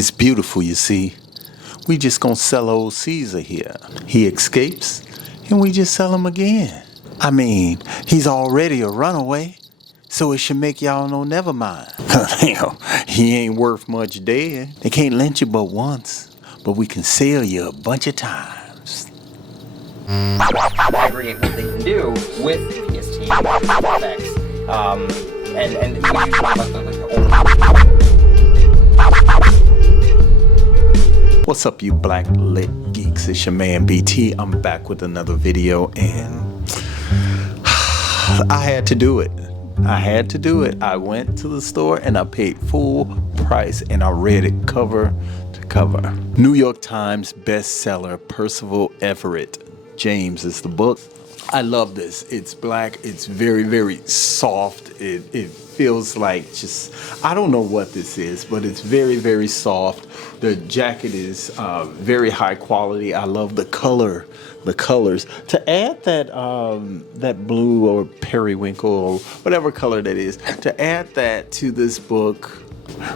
It's beautiful, you see. We just gonna sell old Caesar here. He escapes, and we just sell him again. I mean, he's already a runaway, so it should make y'all know never mind. He ain't worth much dead. They can't lynch you but once, but we can sell you a bunch of times. Aggregate what they can do with PST effects, and we usually What's up, you black lit geeks? It's your man BT. I'm back with another video, and I had to do it. I went to the store and I paid full price, and I read it cover to cover. New York Times bestseller, Percival Everett. James is the book. I love this. It's black. It's very, very soft. It feels like just, I don't know what this is, but it's very, very soft. The jacket is very high quality. I love the colors. To add that blue or periwinkle or whatever color that is, to add that to this book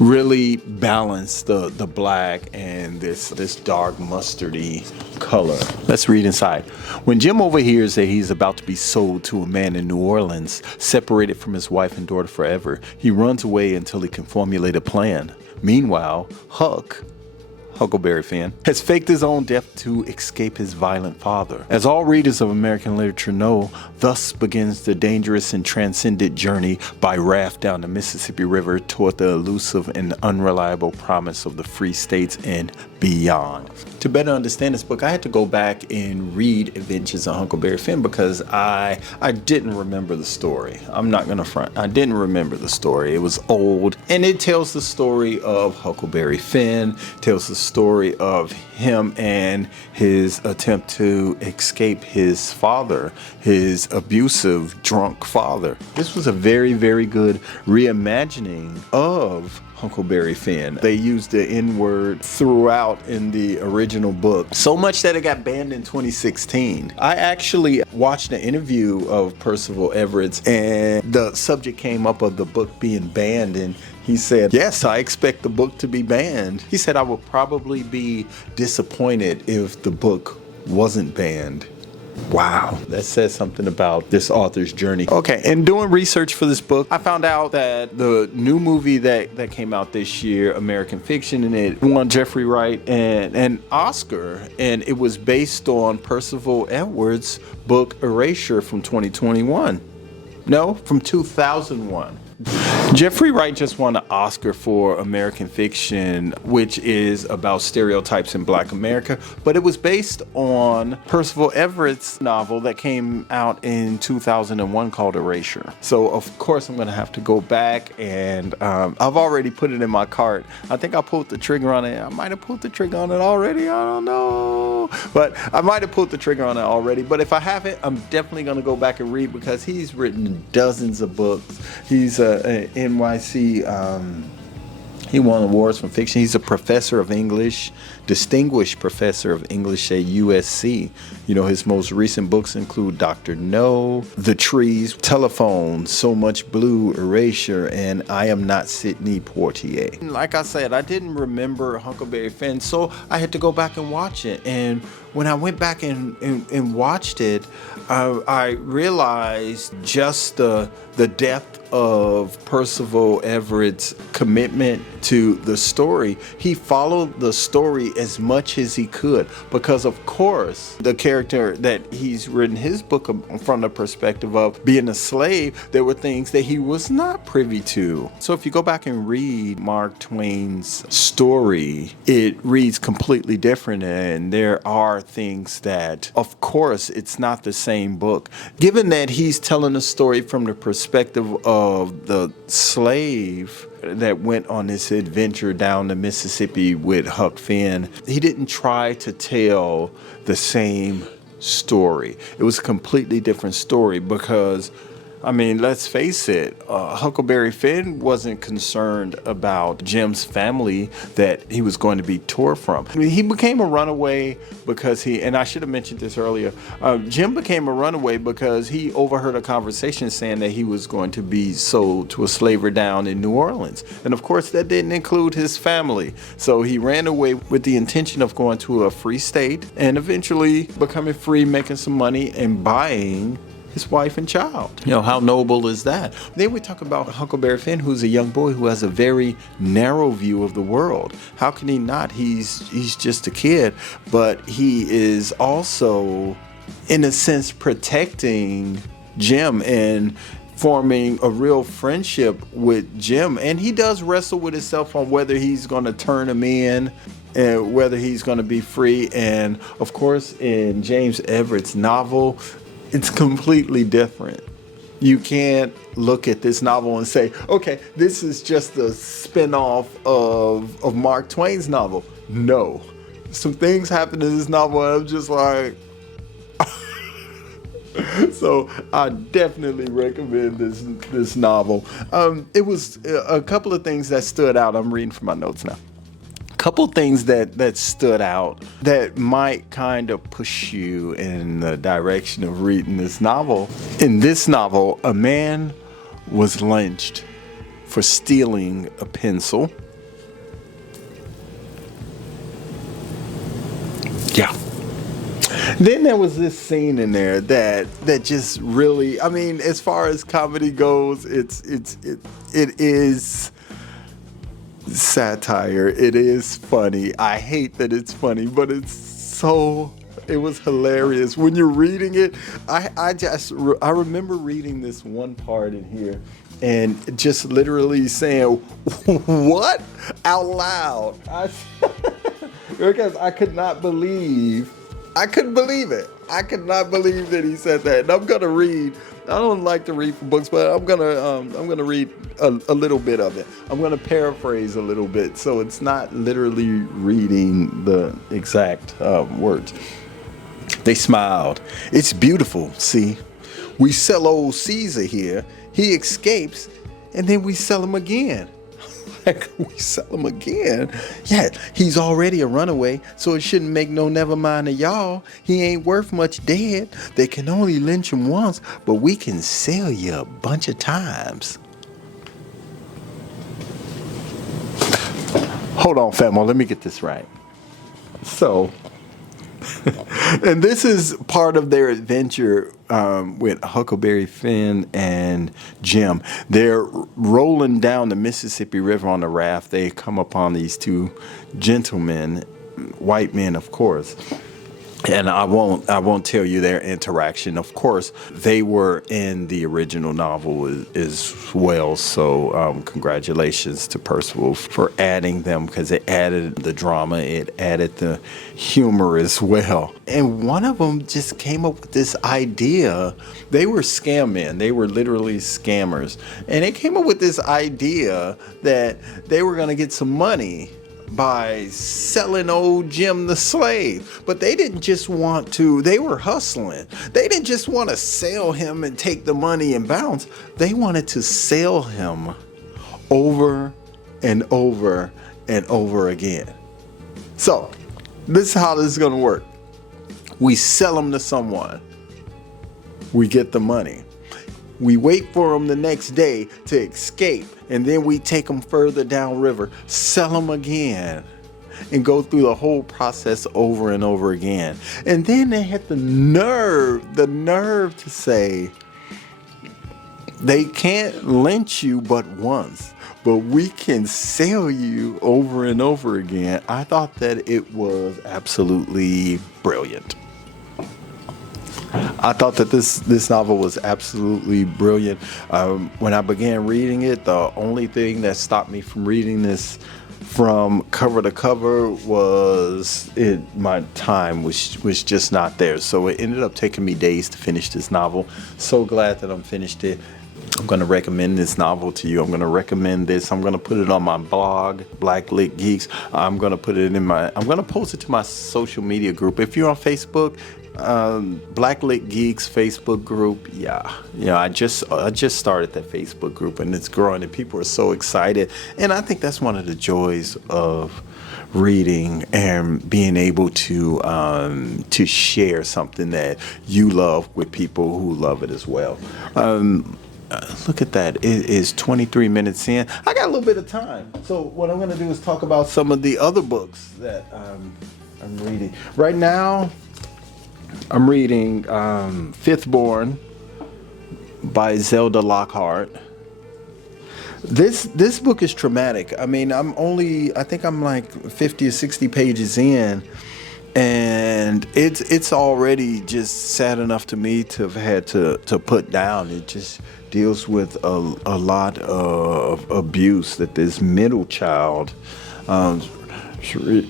really balance the black and this dark mustardy color. Let's read inside. When Jim overhears that he's about to be sold to a man in New Orleans, separated from his wife and daughter forever, he runs away until he can formulate a plan. Meanwhile, Huckleberry Finn has faked his own death to escape his violent father. As all readers of American literature know, thus begins the dangerous and transcendent journey by raft down the Mississippi River toward the elusive and unreliable promise of the free states and beyond. To better understand this book, I had to go back and read Adventures of Huckleberry Finn because I didn't remember the story. I'm not gonna front. I didn't remember the story. It was old, and it tells the story of Huckleberry Finn, tells the story of him and his attempt to escape his father, his abusive, drunk father. This was a very, very good reimagining of Huckleberry Finn. They used the N-word throughout in the original book, so much that it got banned in 2016. I actually watched an interview of Percival Everett, and the subject came up of the book being banned, and he said, yes, I expect the book to be banned. He said, I would probably be disappointed if the book wasn't banned. Wow, that says something about this author's journey. Okay, and doing research for this book, I found out that the new movie that came out this year, American Fiction, and it won Jeffrey Wright an Oscar, and it was based on Percival Everett's book Erasure from 2021. No, from 2001. Jeffrey Wright just won an Oscar for American Fiction, which is about stereotypes in Black America, but it was based on Percival Everett's novel that came out in 2001 called Erasure. So of course I'm gonna have to go back, and I've already put it in my cart. I think I pulled the trigger on it. I might have pulled the trigger on it already, I don't know. But I might have pulled the trigger on it already, but if I haven't, I'm definitely gonna go back and read, because he's written dozens of books. He's NYC, he won awards from fiction. He's a professor of English, distinguished professor of English at USC. You know, his most recent books include Dr. No, The Trees, Telephone, So Much Blue, Erasure, and I Am Not Sidney Poitier. Like I said, I didn't remember Huckleberry Finn, so I had to go back and watch it. And when I went back and watched it, I realized just the depth of Percival Everett's commitment to the story. He followed the story as much as he could, because of course the character that he's written his book from the perspective of being a slave, there were things that he was not privy to. So if you go back and read Mark Twain's story, it reads completely different, and there are things that, of course, it's not the same book. Given that he's telling a story from the perspective of the slave that went on this adventure down the Mississippi with Huck Finn, he didn't try to tell the same story. It was a completely different story, because I mean, let's face it, Huckleberry Finn wasn't concerned about Jim's family that he was going to be tore from. I mean, he became a runaway because and I should have mentioned this earlier, Jim became a runaway because he overheard a conversation saying that he was going to be sold to a slaver down in New Orleans. And of course, that didn't include his family. So he ran away with the intention of going to a free state and eventually becoming free, making some money and buying his wife and child. You know, how noble is that? Then we talk about Huckleberry Finn, who's a young boy who has a very narrow view of the world. How can he not? He's just a kid, but he is also, in a sense, protecting Jim and forming a real friendship with Jim. And he does wrestle with himself on whether he's going to turn him in and whether he's going to be free. And of course, in James Everett's novel, it's completely different. You can't look at this novel and say, okay, this is just a spin-off of Mark Twain's novel. No. Some things happen in this novel and I'm just like... So I definitely recommend this novel. It was a couple of things that stood out. I'm reading from my notes now. Couple things that stood out that might kind of push you in the direction of reading this novel. In this novel, a man was lynched for stealing a pencil. Yeah. Then there was this scene in there that just really, I mean, as far as comedy goes, it is satire. It is funny. I hate that it's funny, but it was hilarious. When you're reading it, I remember reading this one part in here and just literally saying, what? Out loud. Because I couldn't believe it. I could not believe that he said that. And I'm gonna read. I don't like to read from books, but I'm gonna read a little bit of it. I'm gonna paraphrase a little bit, so it's not literally reading the exact words. They smiled. It's beautiful. See, we sell old Caesar here. He escapes, and then we sell him again. Like, we sell him again? Yeah, he's already a runaway, so it shouldn't make no never mind to y'all. He ain't worth much dead. They can only lynch him once, but we can sell you a bunch of times. Hold on, famo, let me get this right. So, and this is part of their adventure with Huckleberry Finn and Jim. They're rolling down the Mississippi River on the raft. They come upon these two gentlemen, white men, of course. And I won't tell you their interaction. Of course, they were in the original novel as well. So congratulations to Percival for adding them, because it added the drama, it added the humor as well. And one of them just came up with this idea. They were scam men. They were literally scammers. And they came up with this idea that they were going to get some money by selling old Jim the slave. But they didn't just want to, they were hustling. They didn't just want to sell him and take the money and bounce. They wanted to sell him over and over and over again. So this is how this is going to work. We sell him to someone. We get the money. We wait for him the next day to escape, and then we take him further downriver, sell him again, and go through the whole process over and over again. And then they had the nerve to say, they can't lynch you but once, but we can sell you over and over again. I thought that it was absolutely brilliant. I thought that this novel was absolutely brilliant. When I began reading it, the only thing that stopped me from reading this from cover to cover was my time was just not there. So it ended up taking me days to finish this novel. So glad that I'm finished it. I'm going to recommend this novel to you. I'm going to recommend this. I'm going to put it on my blog, Blacklit Geeks. I'm going to post it to my social media group. If you're on Facebook, Blacklit Geeks Facebook group. Yeah, I just started that Facebook group, and it's growing, and people are so excited. And I think that's one of the joys of reading and being able to share something that you love with people who love it as well. Look at that. It is 23 minutes in. I got a little bit of time. So what I'm going to do is talk about some of the other books that I'm reading. Right now, I'm reading Fifth Born by Zelda Lockhart. This book is traumatic. I mean, I think I'm like 50 or 60 pages in. And it's already just sad enough to me to have had to put down. It just deals with a lot of abuse that this middle child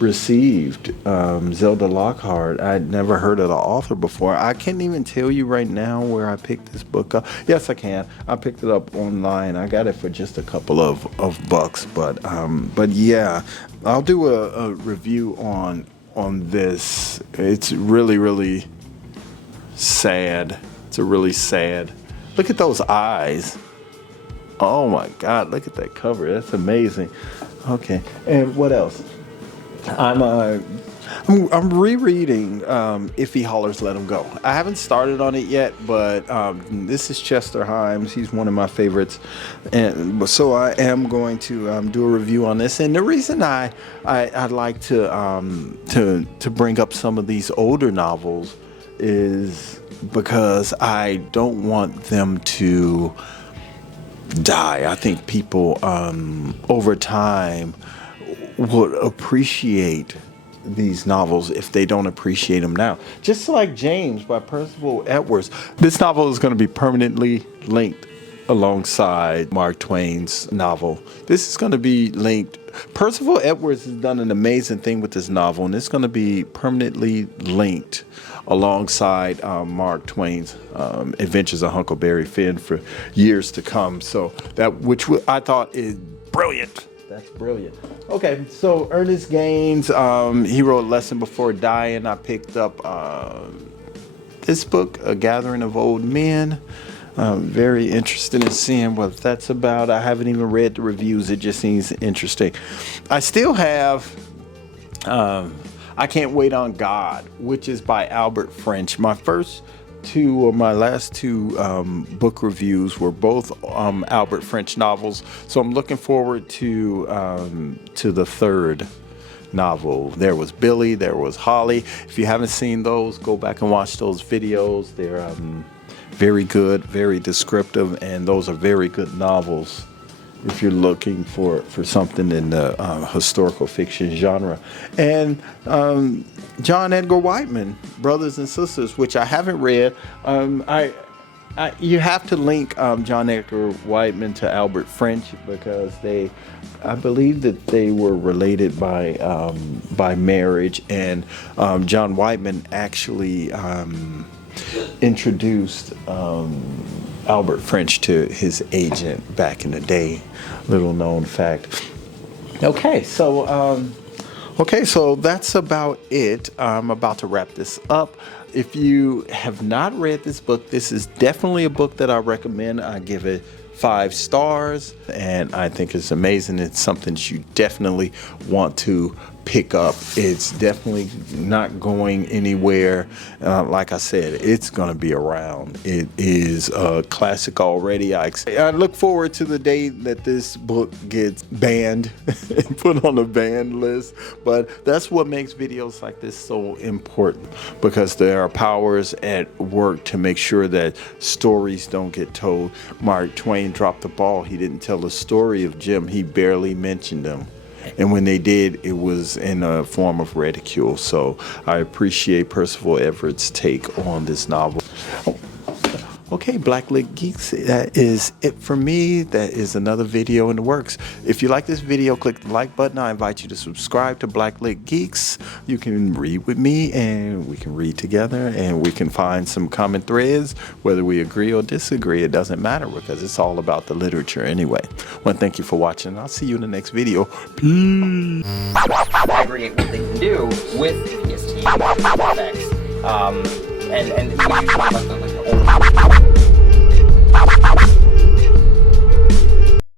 received. Zelda Lockhart. I'd never heard of the author before. I can't even tell you right now where I picked this book up. Yes, I can. I picked it up online. I got it for just a couple of bucks. But yeah, I'll do a review on this. It's really, really sad. It's a really sad. Look at those eyes. Oh my God, look at that cover. That's amazing. Okay, and what else? I'm rereading If He Hollers, Let Him Go. I haven't started on it yet, but this is Chester Himes. He's one of my favorites, and so I am going to do a review on this. And the reason I'd like to bring up some of these older novels is because I don't want them to die. I think people over time would appreciate these novels if they don't appreciate them now. Just like James by Percival Everett. This novel is going to be permanently linked alongside Mark Twain's novel. This is going to be linked. Percival Everett has done an amazing thing with this novel, and it's going to be permanently linked alongside Mark Twain's Adventures of Huckleberry Finn for years to come. So I thought is brilliant. That's brilliant. Okay, so Ernest Gaines, he wrote Lesson Before Dying. I picked up this book, A Gathering of Old Men. Very interested in seeing what that's about. I haven't even read the reviews. It just seems interesting. I still have I Can't Wait on God, which is by Albert French. My last two book reviews were both Albert French novels, so I'm looking forward to the third novel. There was Billy, there was Holly. If you haven't seen those, go back and watch those videos. They're very good, very descriptive, and those are very good novels if you're looking for something in the historical fiction genre. And John Edgar Whiteman, Brothers and Sisters, which I haven't read. You have to link John Edgar Whiteman to Albert French because I believe that they were related by marriage, and John Whiteman actually introduced Albert French to his agent back in the day. Little known fact. Okay, so that's about it. I'm about to wrap this up. If you have not read this book, this is definitely a book that I recommend. I give it 5 stars, and I think it's amazing. It's something that you definitely want to pick up. It's definitely not going anywhere. Like I said, it's going to be around. It is a classic already. I look forward to the day that this book gets banned and put on a banned list. But that's what makes videos like this so important, because there are powers at work to make sure that stories don't get told. Mark Twain dropped the ball. He didn't tell the story of Jim. He barely mentioned him. And when they did, it was in a form of ridicule. So I appreciate Percival Everett's take on this novel. Okay, Blacklit Geeks, that is it for me. That is another video in the works. If you like this video, click the like button. I invite you to subscribe to Blacklit Geeks. You can read with me and we can read together and we can find some common threads. Whether we agree or disagree, it doesn't matter because it's all about the literature anyway. Well, thank you for watching. I'll see you in the next video. Peace. Aggregate what they can do with PST effects. And we usually like the older